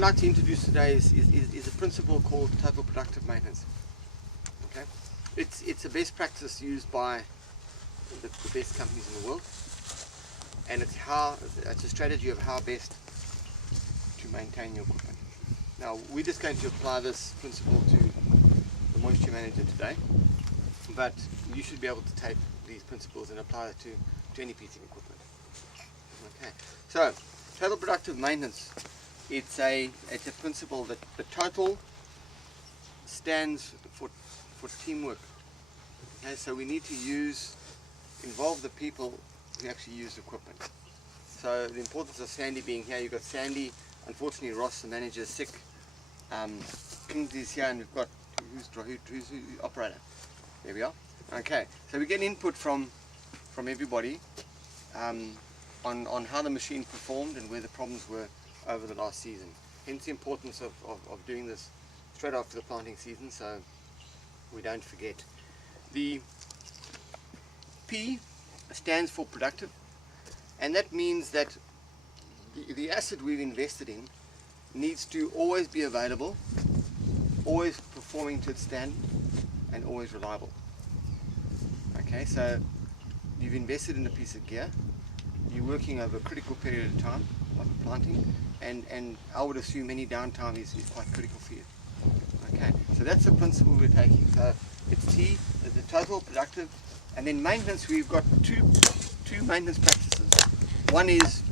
I'd like to introduce today is a principle called total productive maintenance. Okay, it's a best practice used by the best companies in the world, and it's a strategy of how best to maintain your equipment. Now we're just going to apply this principle to the moisture manager today, but you should be able to take these principles and apply it to any piece of equipment. Okay, so total productive maintenance. It's a principle that the total stands for teamwork. Okay, so we need to involve the people who actually use the equipment. So the importance of Sandy being here, you've got Sandy, unfortunately Ross, the manager, is sick. Kingsley's here, and we've got, who's the operator? There we are. Okay, so we get input from everybody on how the machine performed and where the problems were over the last season. Hence the importance of doing this straight after the planting season, so we don't forget. The P stands for productive, and that means that the asset we've invested in needs to always be available, always performing to its standard, and always reliable. Okay, so you've invested in a piece of gear, you're working over a critical period of time of planting, and I would assume any downtime is quite critical for you. Okay, so that's the principle we're taking. So it's T, the total productive, and then maintenance. We've got two maintenance practices. One is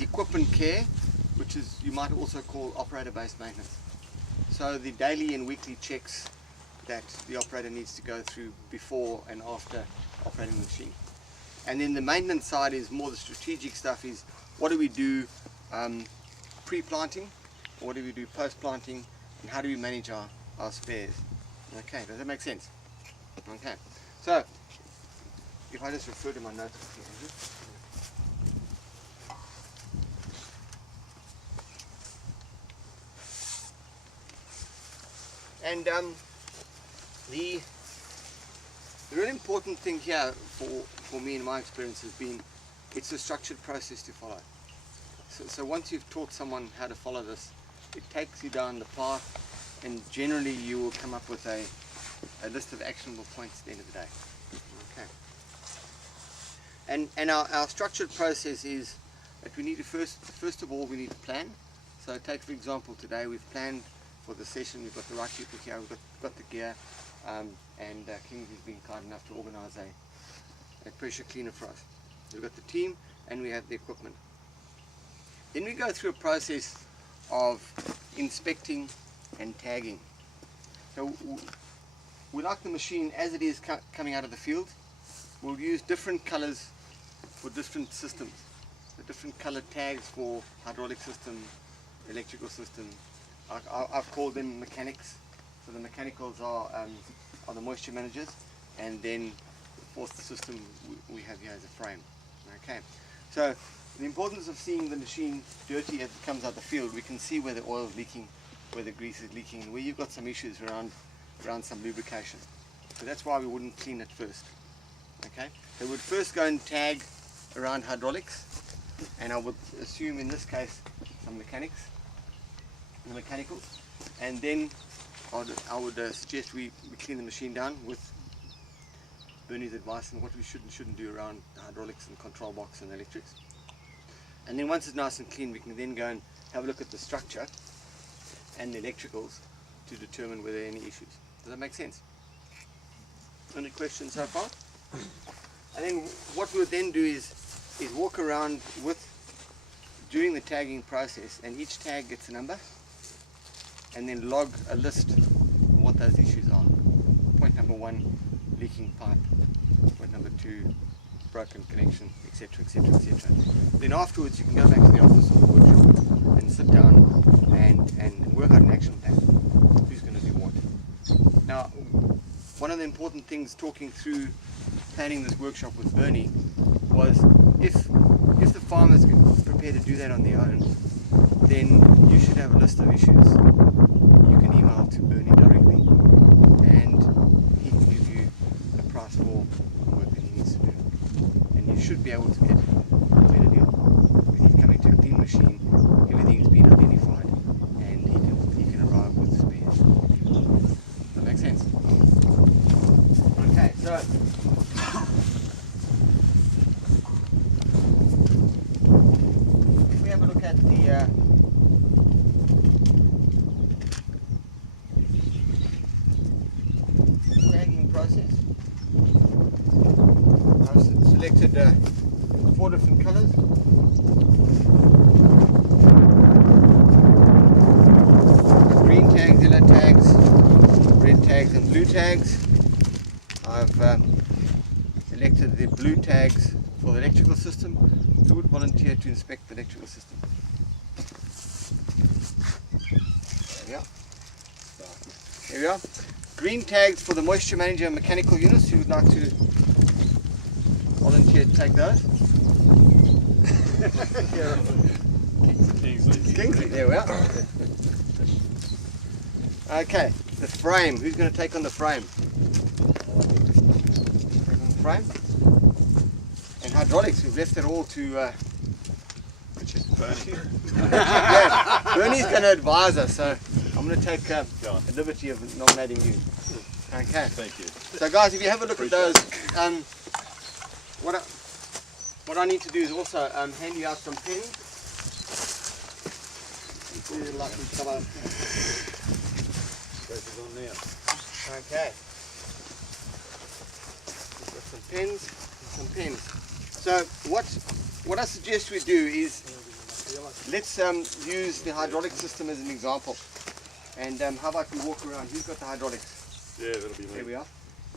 equipment care, which is, you might also call operator-based maintenance. So the daily and weekly checks that the operator needs to go through before and after operating the machine. And then the maintenance side is more the strategic stuff, is what do we do pre-planting, what do we do post-planting, and how do we manage our spares. Okay, does that make sense? Okay, so if I just refer to my notes here, and the really important thing here for me in my experience has been, it's a structured process to follow. So once you've taught someone how to follow this, it takes you down the path, and generally you will come up with a list of actionable points at the end of the day. Okay. And our structured process is that we need to first of all we need to plan. So take for example today we've planned for the session, we've got the right people here, we've got the gear, and Kingsley's been kind enough to organise a pressure cleaner for us. We've got the team and we have the equipment. Then we go through a process of inspecting and tagging. So we like the machine as it is coming out of the field. We'll use different colours for different systems. The different colour tags for hydraulic system, electrical system. I've called them mechanics. So the mechanicals are the moisture managers, and then the fourth system we have here as a frame. Okay, so the importance of seeing the machine dirty as it comes out the field, we can see where the oil is leaking, where the grease is leaking, and where you've got some issues around some lubrication. So that's why we wouldn't clean it first. Okay, so we'd first go and tag around hydraulics, and I would assume in this case some mechanics, the mechanicals, and then I would suggest we clean the machine down with Bernie's advice on what we should and shouldn't do around the hydraulics and control box and electrics. And then once it's nice and clean, we can then go and have a look at the structure and the electricals to determine whether there are any issues. Does that make sense? Any questions so far? And then what we would then do is walk around during the tagging process, and each tag gets a number, and then log a list of what those issues are. Point number 1, leaking pipe. Point number 2, broken connection, etc., etc., etc. Then afterwards you can go back to the office or the workshop and sit down and work out an action plan. Who's going to do what? Now, one of the important things talking through planning this workshop with Bernie was if the farmers prepare to do that on their own, then you should have a list of issues you can email to Bernie directly, and he can give you a price for the work that he needs to do. And you should be able to get a better deal. If he's coming to a clean machine, everything is 4 different colors. Green tags, yellow tags, red tags and blue tags. I've selected the blue tags for the electrical system. Who would volunteer to inspect the electrical system? Yeah. Here we are. Green tags for the moisture manager and mechanical units. Who would like to volunteer to take those? Kingsley, there we are. Okay, the frame. Who's going to take on the frame? Take on the frame. And hydraulics. We've left it all to Bernie. Yeah, Bernie's going to advise us, so I'm going to take the liberty of nominating you. Okay. Thank you. So guys, if you have a look at those, what I need to do is also hand you out some pens. Okay. We've got some pens and some pens. So what I suggest we do is let's use the hydraulic system as an example. And how about we walk around? Who's got the hydraulics? Yeah, that'll be me. There we are.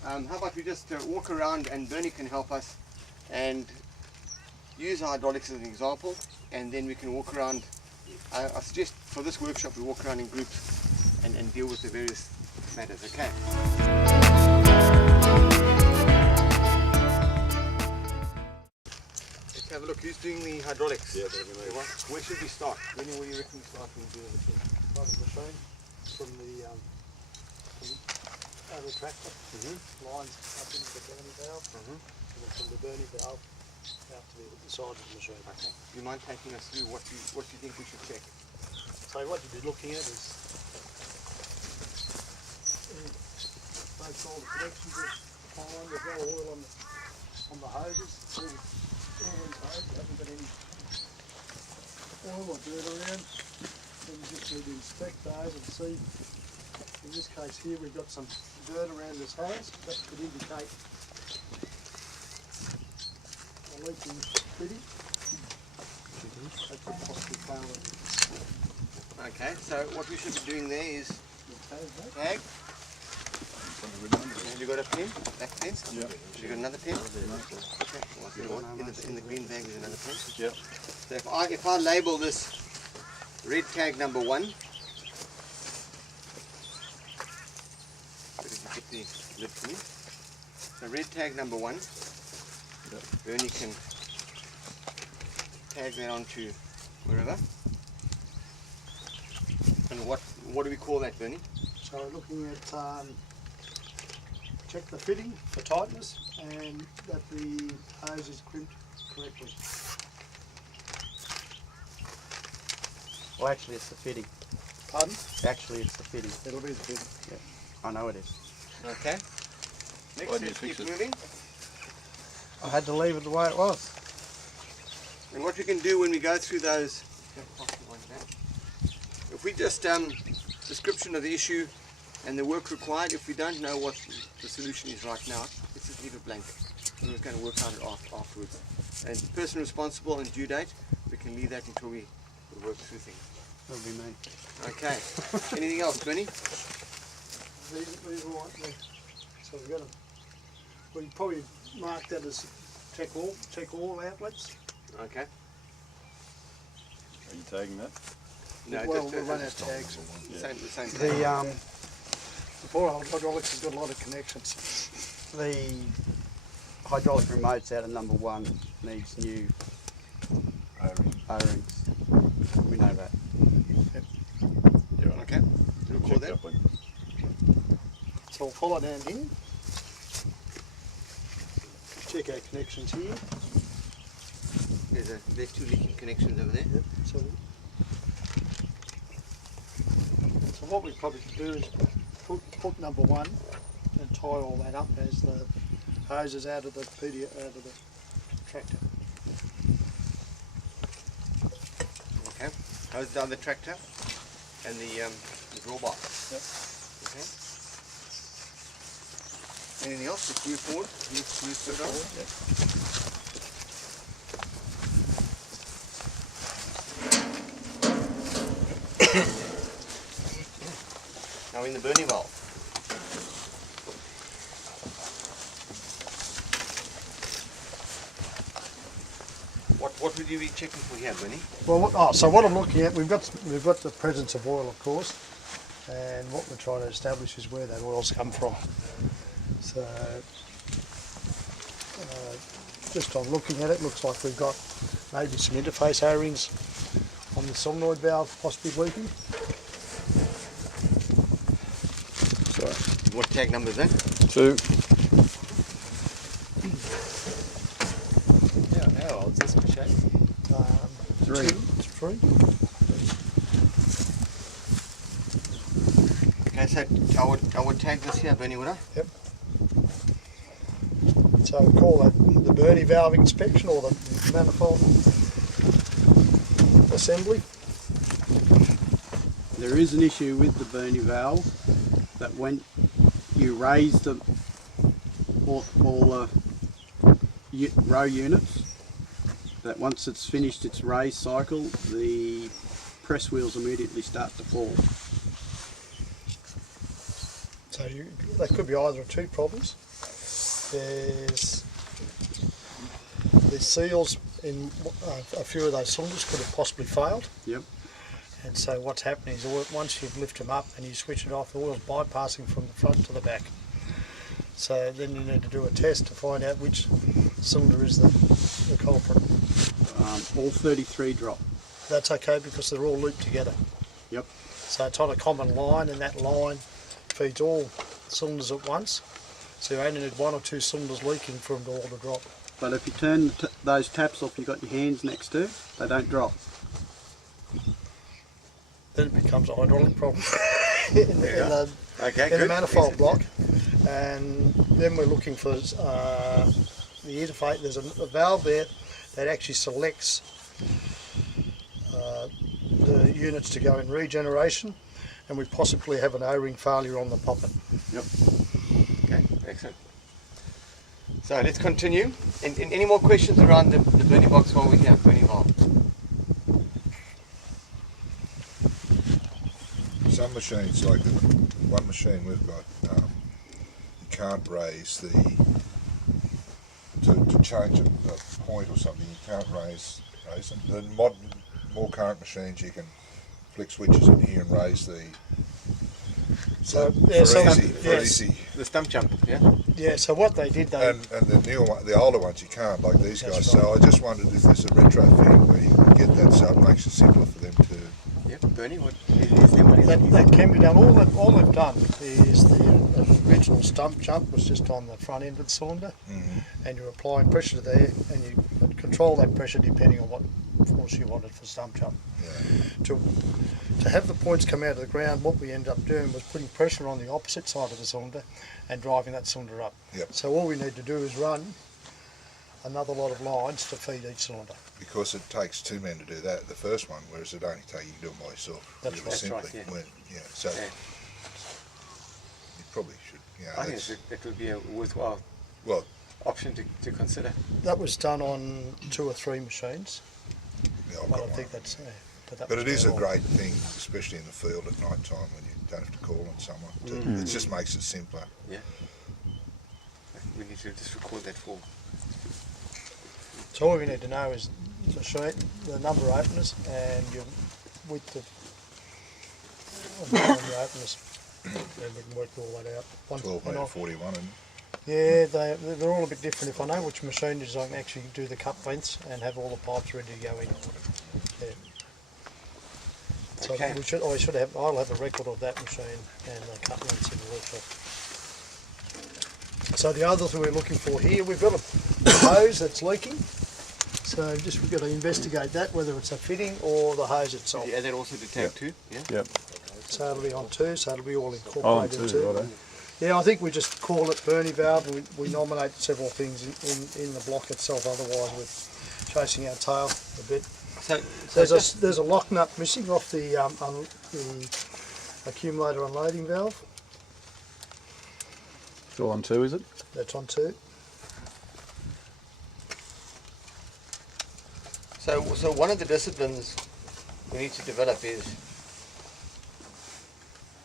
How about we just walk around and Bernie can help us and use hydraulics as an example, and then we can walk around. I suggest for this workshop we walk around in groups and deal with the various matters. Okay. Let's have a look. Who's doing the hydraulics? Yeah, that'll be me. Where should we start? Where do you reckon we start when doing the machine? Start the machine from the tractor, lines up into the burning valve, and then from the burning valve out to the side of the machine. Okay. Do you mind taking us through what you think we should check? So what you'd be looking at is make sure all the connections are fine. There's no oil on the hoses. All these hoses haven't got any oil or dirt around. Then you just need to inspect those and see. In this case here we've got some dirt around this hose. That could indicate a leaking fitting. That could possibly fail it. Okay, so what we should be doing there is tag. Have you got a pen? Black pen? Yeah. Have you got another pen? Okay. Well, in the green bag is another pen. Yep. So if I label this red tag number 1, get the lid for me. So red tag number 1, Bernie can tag that onto wherever. And what do we call that, Bernie? So we're looking at check the fitting for tightness and that the hose is crimped correctly. Well, actually, it's the fitting. Pardon? Actually, it's the fitting. It'll be the fitting. Yeah, I know it is. Okay. Next, let's keep moving. I had to leave it the way it was. And what we can do when we go through those, if we just description of the issue and the work required, if we don't know what the solution is right now, let's just leave it blank. We're going to work out it afterwards. And the person responsible and due date, we can leave that until we work through things. That'll be me. Okay. Anything else, Bernie? These all right there. So we've got them. We probably mark that as check all outlets. Okay. Are you tagging that? No, Well, just we'll run our tags. the same The thing. The poor old hydraulics has got a lot of connections. the hydraulic remotes out of number 1 needs new O-rings. We know that. Yeah. Okay. We'll call that. So we'll follow down here. Check our connections here. There's 2 leaking connections over there. Yep. So what we probably do is put number 1 and tie all that up as the hoses out of the tractor. Okay. Hose down the tractor and the draw bar. Yep. Okay. Anything else? Just move forward. Move further on. Now in the burning valve. What would you be checking for here, Bernie? Well, so what I'm looking at, we've got the presence of oil, of course, and what we're trying to establish is where that oil's come from. So, just on looking at it, looks like we've got maybe some interface O-rings on the solenoid valve possibly leaking. So, what tag number is that? 2. How old is this machine? 3. Okay, so I would tag this here, Bernie, would I? Yep. So we call that the Bernie valve inspection or the manifold assembly. There is an issue with the Bernie valve that when you raise all the row units, that once it's finished its raise cycle, the press wheels immediately start to fall. So that could be either of two problems. There's the seals in a few of those cylinders could have possibly failed. Yep. And so what's happening is once you've lifted them up and you switch it off, the oil's bypassing from the front to the back. So then you need to do a test to find out which cylinder is the culprit. All 33 drop. That's okay because they're all looped together. Yep. So it's on a common line, and that line feeds all cylinders at once. So you only need 1 or 2 cylinders leaking for them to all to drop. But if you turn those taps off you've got your hands next to, they don't drop. Then it becomes a hydraulic problem in the manifold block. And then we're looking for the interface. There's a valve there that actually selects the units to go in regeneration, and we possibly have an O-ring failure on the poppet. Yep. Okay, excellent. So let's continue. And any more questions around the burning box while we're here, burning valve? Some machines, like the one machine we've got, you can't raise to change a point or something. You can't raise them. The more current machines, you can flick switches in here and raise the. Easy. The stump jump, yeah. Yeah. So what they did, and the older ones you can't, like these guys. Right. So I just wondered if there's a retrofit where you can get that, so it makes it simpler for them to. Yeah, Bernie, what is there money? That can be done. All they've done is the original stump jump was just on the front end of the cylinder, and you're applying pressure to there, and you control that pressure depending on what force you wanted for stump jump. Yeah. To have the points come out of the ground, what we ended up doing was putting pressure on the opposite side of the cylinder and driving that cylinder up. Yep. So all we need to do is run another lot of lines to feed each cylinder. Because it takes 2 men to do that, the first one, whereas it only takes you to do it by yourself. That's really right. simply. That's right, yeah. So yeah. You probably should. I think that would be a worthwhile option to consider. That was done on 2 or 3 machines. Yeah, I've I got don't one. think that's. But it is a great thing, especially in the field at night time when you don't have to call on someone. It just makes it simpler. Yeah. We need to just record that for. So all we need to know is the number of openers and your width of your openers, and we can work all that out. 12 metre 41, and yeah, they're all a bit different. If I know which machine it is, I can actually do the cut lengths and have all the pipes ready to go in. Yeah. So Okay. I'll have a record of that machine and the cut lengths in the workshop. So the other thing we're looking for here, we've got a hose that's leaking. So we've got to investigate that, whether it's a fitting or the hose itself. Yeah, that also to tag 2. Yeah. Yep. So it'll be on 2, so it'll be all On incorporated 2, too. righto. Yeah, I think we just call it Bernie valve, and we nominate several things in the block itself, otherwise we're chasing our tail a bit. So There's a lock nut missing off the accumulator unloading valve. It's all on 2, is it? That's on 2. So one of the disciplines we need to develop is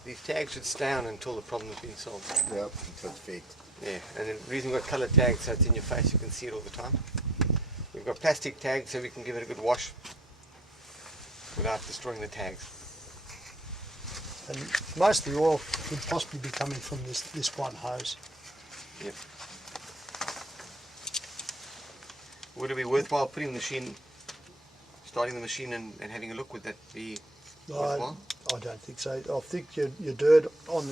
these tags should stay on until the problem's been solved. Yep, until it's fixed. Yeah, and the reason we've got colour tags so it's in your face, you can see it all the time. We've got plastic tags so we can give it a good wash without destroying the tags. And most of the oil could possibly be coming from this one hose. Yep. Would it be worthwhile starting the machine and having a look? Would that be worthwhile? I don't think so. I think your dirt on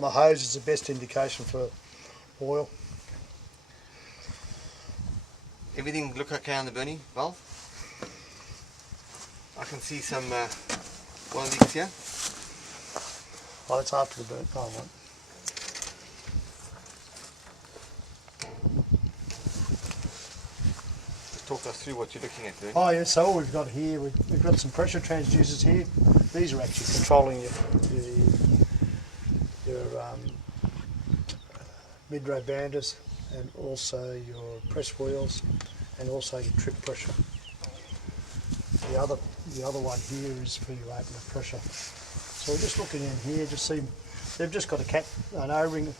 the hose is the best indication for oil. Everything look okay on the burning valve? I can see some oil leaks here. Oh, it's after the burn. Oh, right. Talk us through what you're looking at, Bernie. Oh yeah, so what we've got here, we've got some pressure transducers here. These are actually controlling your mid-row banders and also your press wheels and also your trip pressure. The other one here is for your opener pressure. So we're just looking in here, just see they've just got an O-ring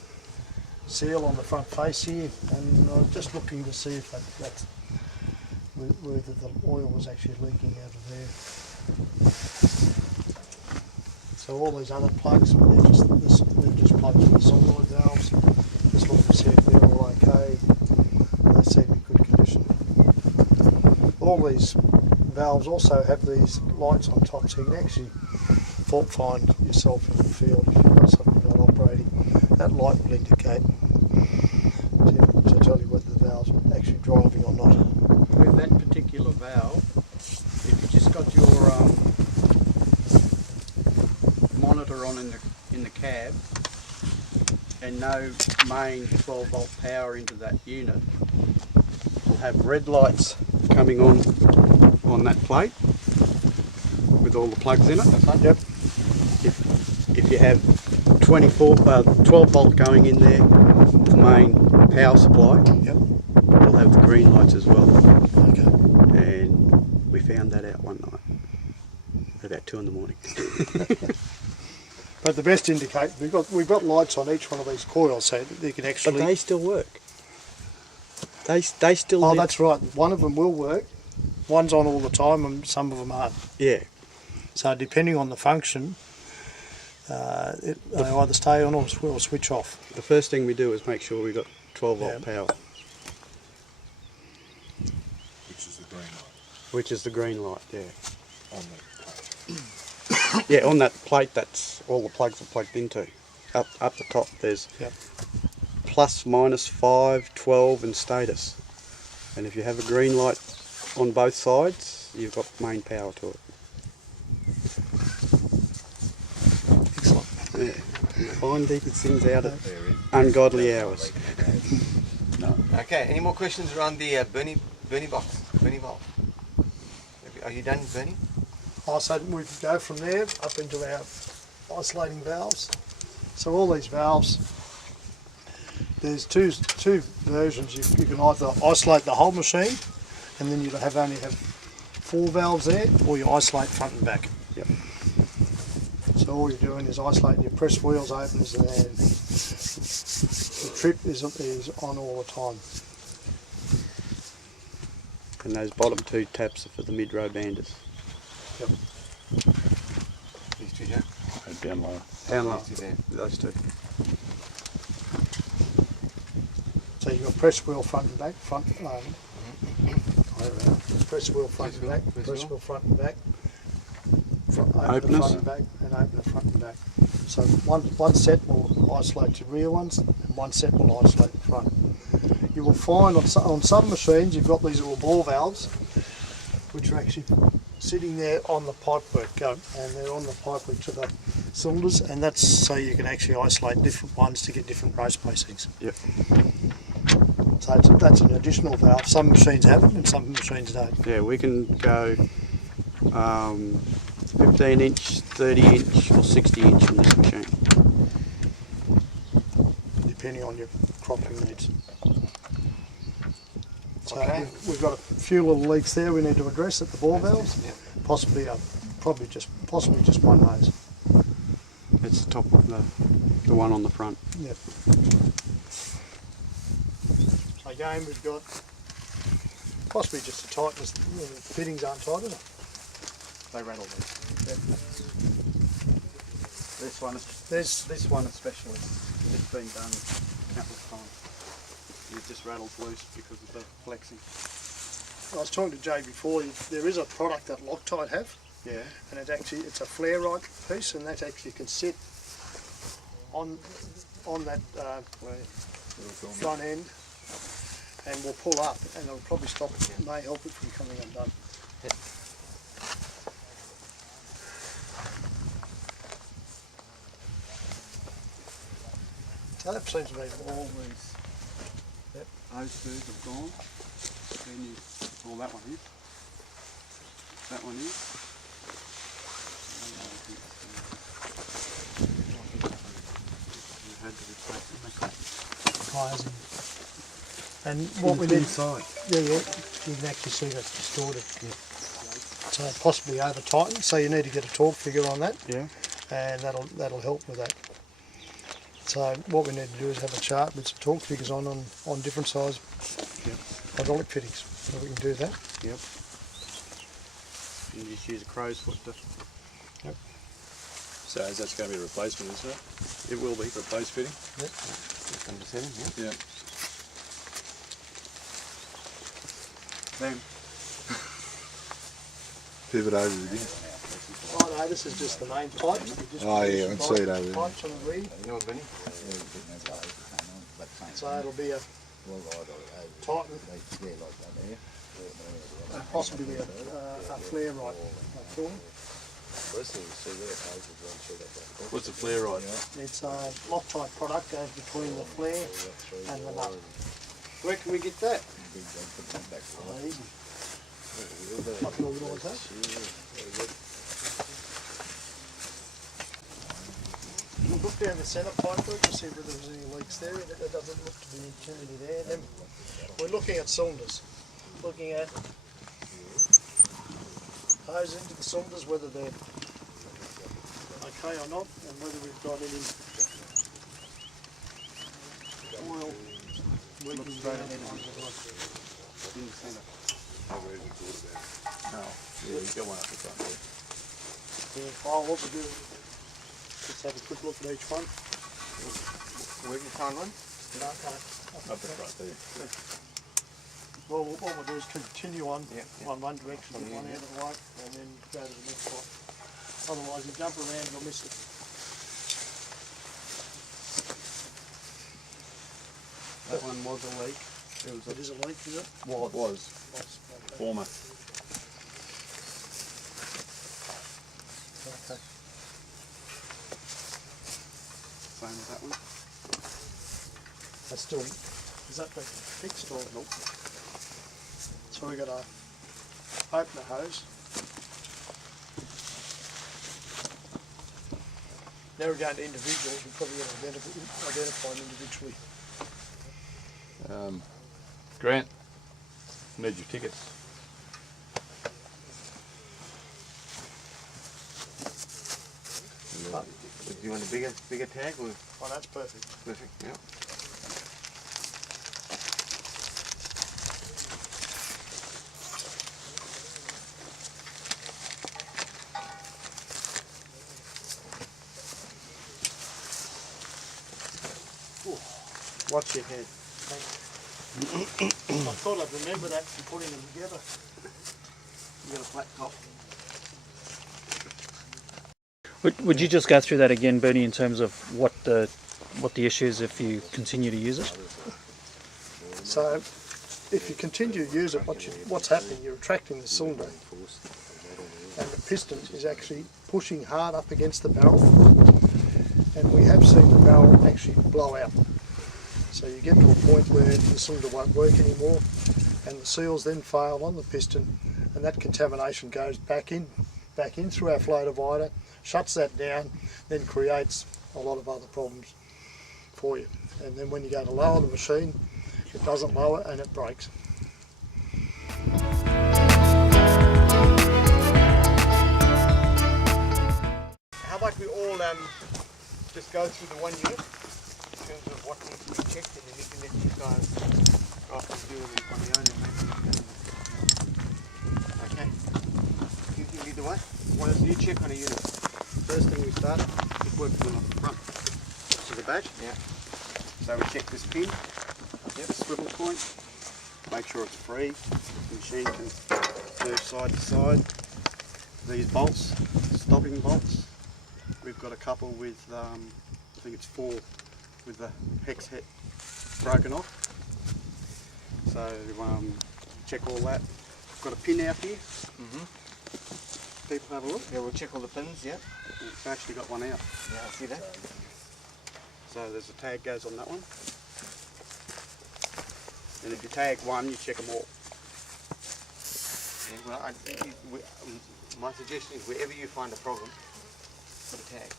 seal on the front face here, and I'm just looking to see if that's whether the oil was actually leaking out of there. So all these other plugs, they're just plugs for the solenoid valves. Just looking to see if they're all okay. They seem in good condition. All these valves also have these lights on top, so you can actually fault find yourself in the field if you've got something not operating. That light will indicate to tell you whether the valve's actually driving or not. With that particular valve, if you just got your monitor on in the cab and no main 12 volt power into that unit, you'll have red lights coming on that plate with all the plugs in it. Yep. If you have 12 volt going in there, the main power supply, Yep. you'll have the green lights as well. Okay. And we found that out one night, about 2 in the morning. But the best indicator, we've got lights on each one of these coils, so that you can actually. But they still work. They still. Oh, that's right. One of them will work. One's on all the time, and some of them aren't. Yeah. So depending on the function, they either stay on or switch off. The first thing we do is make sure we've got 12 volt power, Which is the green light which is the green light. Yeah. on the plate. Yeah, on that plate, that's all the plugs are plugged into. Up the top, there's Yep. plus, minus, 5, 12, and status. And if you have a green light on both sides, you've got main power to it. Excellent. Yeah. Find these things out at ungodly hours. Okay, any more questions around the Bernie box, Bernie valve? Are you done, Bernie? Oh, so we go from there up into our isolating valves. So all these valves, there's two versions. You can either isolate the whole machine, and then you only have 4 valves there, or you isolate front and back. Yep. So all you're doing is isolating your press wheels, openers, and the trip is on all the time. And those bottom 2 taps are for the mid-row banders. Yep. These two, yeah? Down low. Down low. These two there. Those 2. So you've got press wheel front and back, press wheel front and back, press wheel front and back, opener Openers. front and back, and opener front and back. So one set will isolate your rear ones, and one set will isolate the front. You will find on some machines you've got these little ball valves, which are actually sitting there on the pipework, and they're on the pipework to the cylinders, and that's so you can actually isolate different ones to get different race spacings. Yep. So that's an additional valve. Some machines have it and some machines don't. Yeah, we can go 15 inch, 30 inch or 60 inch on this machine. Depending on your cropping needs. So Okay. we've got a few little leaks there we need to address at the ball valves. Yeah. Possibly just one hose. That's the top of the one on the front. Yep. Again, we've got possibly just the tightness, the fittings aren't tight enough. They rattle these. Yep. This one especially, it's been done countless times. It just rattles loose because of the flexing. I was talking to Jay before, there is a product that Loctite have, Yeah. and it's a flare-right piece, and that actually can sit on that front end, and will pull up, and it'll probably stop it, may help it from coming undone. So that seems to be all these. Yep. Those two have gone. Then you, well, that one is. That one is. You had to replace them. Tyres and what we need. Inside. Yeah, you can actually see that's distorted. Yeah. So possibly over tightened. So you need to get a torque figure on that, Yeah. and that'll help with that. So what we need to do is have a chart with some torque figures on different size Yep. hydraulic fittings. So we can do that. Yep. You just use a crow's foot to. So is that going to be a replacement, isn't it? It will be. Replace fitting? Yep. Number 7, yeah. Yeah. Then Pivot over again. Oh no, this is just the main pipes. Oh, yeah, I can see it over there. Pipes on the reed. So it'll be a tighten, possibly a flare right tool. What's the flare rod? It's a Loctite product, goes between the flare and the nut. Where can we get that? Oh, easy. I can organise that. We'll look down the centre pipe work to see whether there's any leaks there. There doesn't look to be too many there. Then we're looking at cylinders. Looking at hose into the cylinders, whether they're okay or not, and whether we've got any oil leaking down in the centre. No. Yeah, you got one up the front there. Yeah, what we'll do, just have a quick look at each one. Where can you find one? Up the front there. Well, what we'll do is continue on Yeah. one direction, get one out of the way, and then go to the next one. Otherwise, you jump around, you'll miss it. that one was a leak. It is a leak, is it? Was. Former. Okay. Same as that one. That's still, is that been fixed or not? So we got a opener hose. Now we're going to individuals, we're probably going to identify them individually. Grant, need your tickets. Do you want a bigger tag or Oh, that's perfect. perfect? Yeah. Watch your head. I thought I'd remember that from putting them together. You got a flat top. Would you just go through that again, Bernie, in terms of what the issue is if you continue to use it? So, if you continue to use it, what's happening? You're retracting the cylinder, and the piston is actually pushing hard up against the barrel, and we have seen the barrel actually blow out. So you get to a point where the cylinder won't work anymore, and the seals then fail on the piston, and that contamination goes back in through our flow divider, shuts that down, then creates a lot of other problems for you. And then when you go to lower the machine, it doesn't lower and it breaks. How about we all just go through the one unit in terms of what needs to be checked, and then we can let you guys after do it on your own and maybe okay. You can lead the way. What do you check on a unit? First thing we start, it works on the front to the badge. Yeah. So we check this pin, the swivel point, make sure it's free. The machine can move side to side. These bolts, stopping bolts. We've got a couple with, I think it's 4 with the hex head broken off. So check all that. We've got a pin out here. People have a look. Yeah, we'll check all the pins, yeah. We've actually got one out. Yeah, I see that. So there's a tag goes on that one. And if you tag one, you check them all. Yeah, well, my suggestion is wherever you find a problem, put a tag.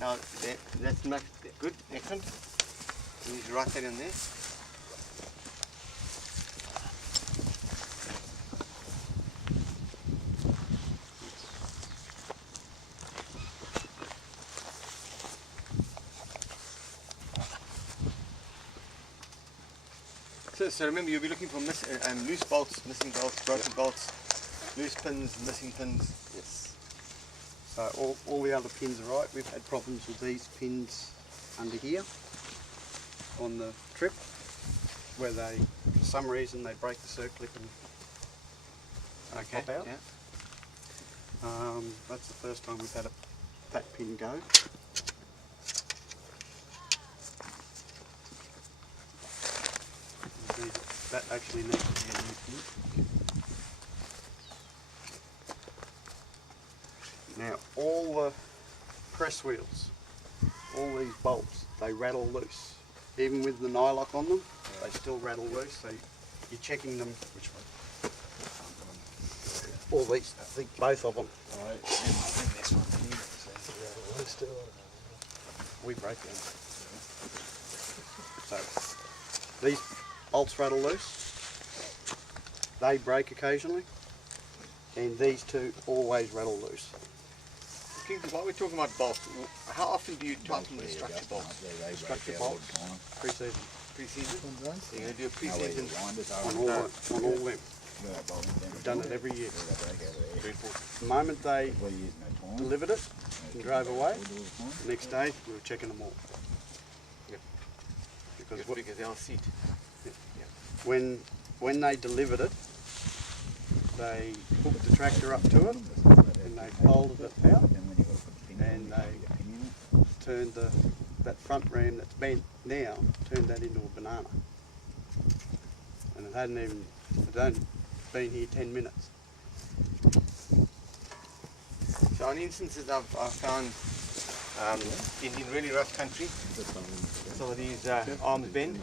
Now, that's good, excellent. You need to write that in there. So remember, you'll be looking for loose bolts, missing bolts, broken bolts, loose pins, missing pins. Yes. So all the other pins are right. We've had problems with these pins under here on the trip where they, for some reason, they break the circlip and pop out. Yeah. That's the first time we've had that pin go. That actually needs to be a new pin. Now all the press wheels, all these bolts, they rattle loose. Even with the nylock on them, they still rattle loose. So you're checking them. Which one? All these, I think both of them. We break them. So these bolts rattle loose. They break occasionally, and these two always rattle loose. Kingsley, while we're talking about bolts, how often do you tighten the structure bolts? Structure bolts, pre-season. Pre-season? You're going to do a pre-season On all them. We've done it every year. The moment they delivered it and drove away, the next day we were checking them all. Yep. Because they'll seat. when they delivered it, they hooked the tractor up to it and they folded it out and they turned that front ram that's bent now, turned that into a banana. And it hadn't been here 10 minutes. So on instances I've found in really rough country, some of these arms bend.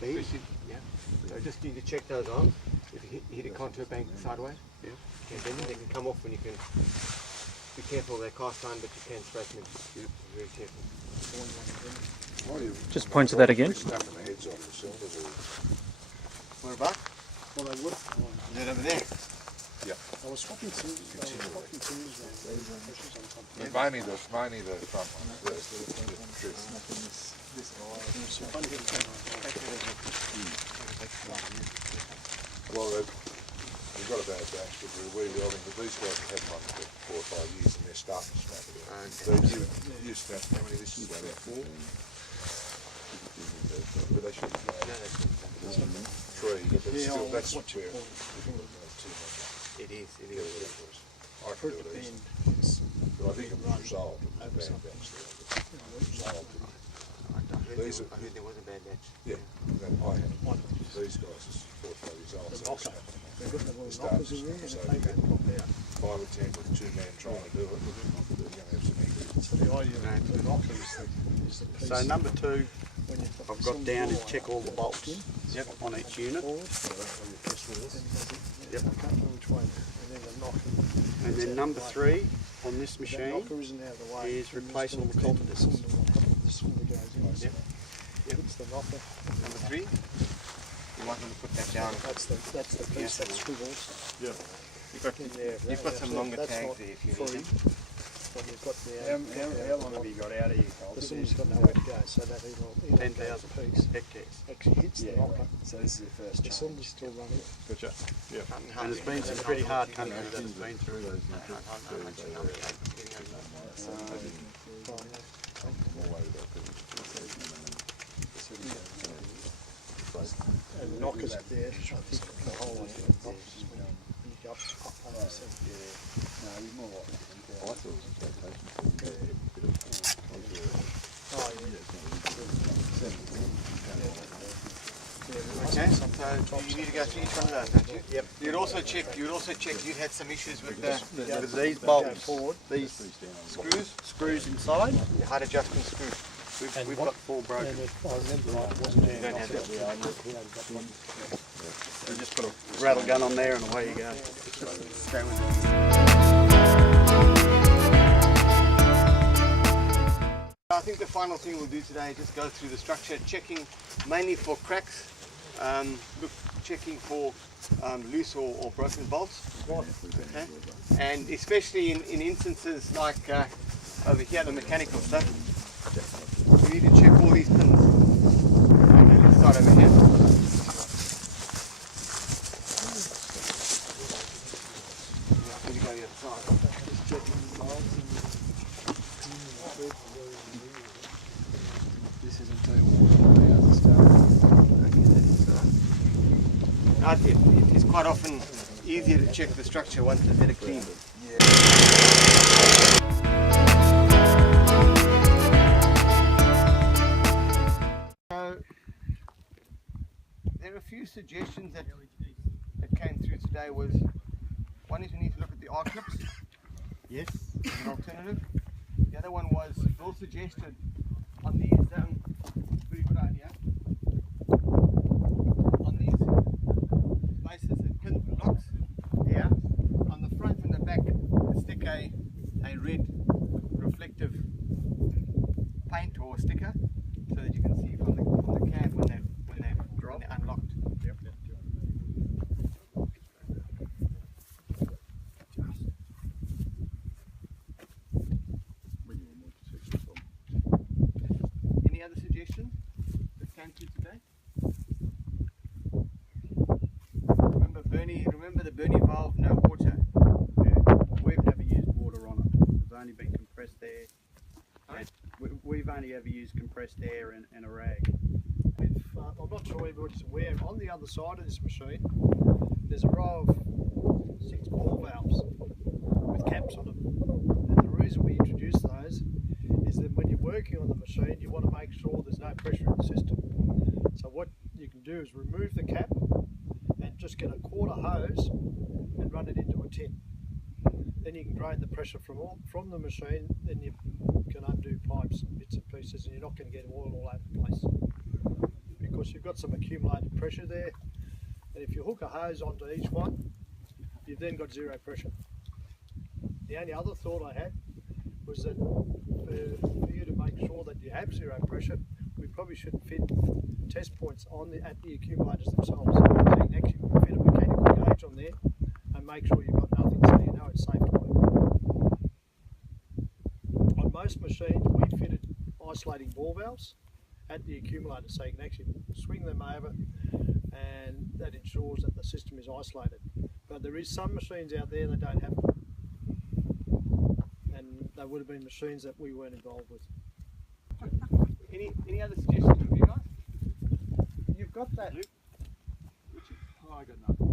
These? Yeah. So just need to check those arms. If you hit a contour bank sideways, Yeah. then they can come off when you can. Be careful, they're cast iron, but you can straighten them. Very careful. Just point to that again. What about? Well, they would. Is it over there? I was swapping tools. Mainly the front one. The trip. Well, we've got a bad batch, but we're rebuilding. But these guys have had one for 4 or 5 years, and they're starting to snap it out. So you snap how many? This is about 4. But they should be 3. But still, that's where It is. I can do it easy. But I think it was resolved. It was a bad batch there. I heard there was a bad batch. Yeah, I had these guys is 4 or 5 years old. So They've got the little knockers in there and so they you take get that pop out. 5 or 10 with 2 men trying to do it. You're going to have some injuries. So the idea of the knocker is the piece. So number 2 when you put I've got some down is wire check all the bolts on each unit. forward, Yep. I can't remember which way, and then the knocker. And then number 3 on this That machine knocker isn't out of the way. is replace all the culture discs. The cylinder goes in. Yep. It's the knocker. Number 3. You might want to put that down. That's the piece that swivels You've got in there. You've got some longer That's tags not there if you free. need them. one you've got there. How long have you got out of here, Carl? The Sim's got nowhere to go, so that he'll 10,000 piece. hectares. Actually hits the rocker. So this is the first The Sim's still running. Gotcha. Yeah. And it's been some pretty hard country that it's been through. And the knockers up there, I think the whole idea of the knockers is when you go up on the seat. Oh, yeah. Okay, so you need to go through each one of those, don't you? Yep. You'd also check you'd had some issues with With these bolts, these screws inside, the height adjustment screw. We've got 4 broken. And if I remember right, it wasn't You don't have that. he only got one. you just put a rattle gun on there and away you go. Stay with it. I think the final thing we'll do today is just go through the structure, checking mainly for cracks, checking for loose or broken bolts, okay? And especially in instances like over here, the mechanical stuff, we need to check all these pins. Okay, let's start over here. Here we go, the other side. Just checking the bolts and this isn't too warm out the start. It is quite often easier to check the structure once the bit are clean. So there are a few suggestions that came through today. One is we need to look at the R clips. Yes. As an alternative. The other one was Bill suggested on these pretty good idea. On these bases that pin locks. Yeah. On the front and the back stick a red reflective paint or sticker so that you can see from the cab when they're unlocked. Yep. Any other suggestions that came through today? Remember the Bernie valve, no water. We've never used water on it. It's only been compressed air. We've only ever used compressed air and a rag. I'm not sure everybody's aware, on the other side of this machine, there's a row of 6 ball valves with caps on them. And the reason we introduce those is that when you're working on the machine, you want to make sure there's no pressure in the system. So what you can do is remove the cap and just get a quarter hose and run it into a tin. Then you can drain the pressure from the machine, then you can undo pipes and bits and pieces, and you're not going to get oil all over the place. Because you've got some accumulated pressure there, and if you hook a hose onto each one, you've then got zero pressure. The only other thought I had was that for you to make sure that you have zero pressure, we probably should fit test points at the accumulators themselves. So you can actually fit a mechanical gauge on there and make sure you've got nothing, so you know it's safe to work. On most machines, we fitted isolating ball valves at the accumulator, so you can actually swing them over, and that ensures that the system is isolated. But there is some machines out there that don't have them, and they would have been machines that we weren't involved with. Any other suggestions from you guys? You've got that. Luke? Oh, I got nothing.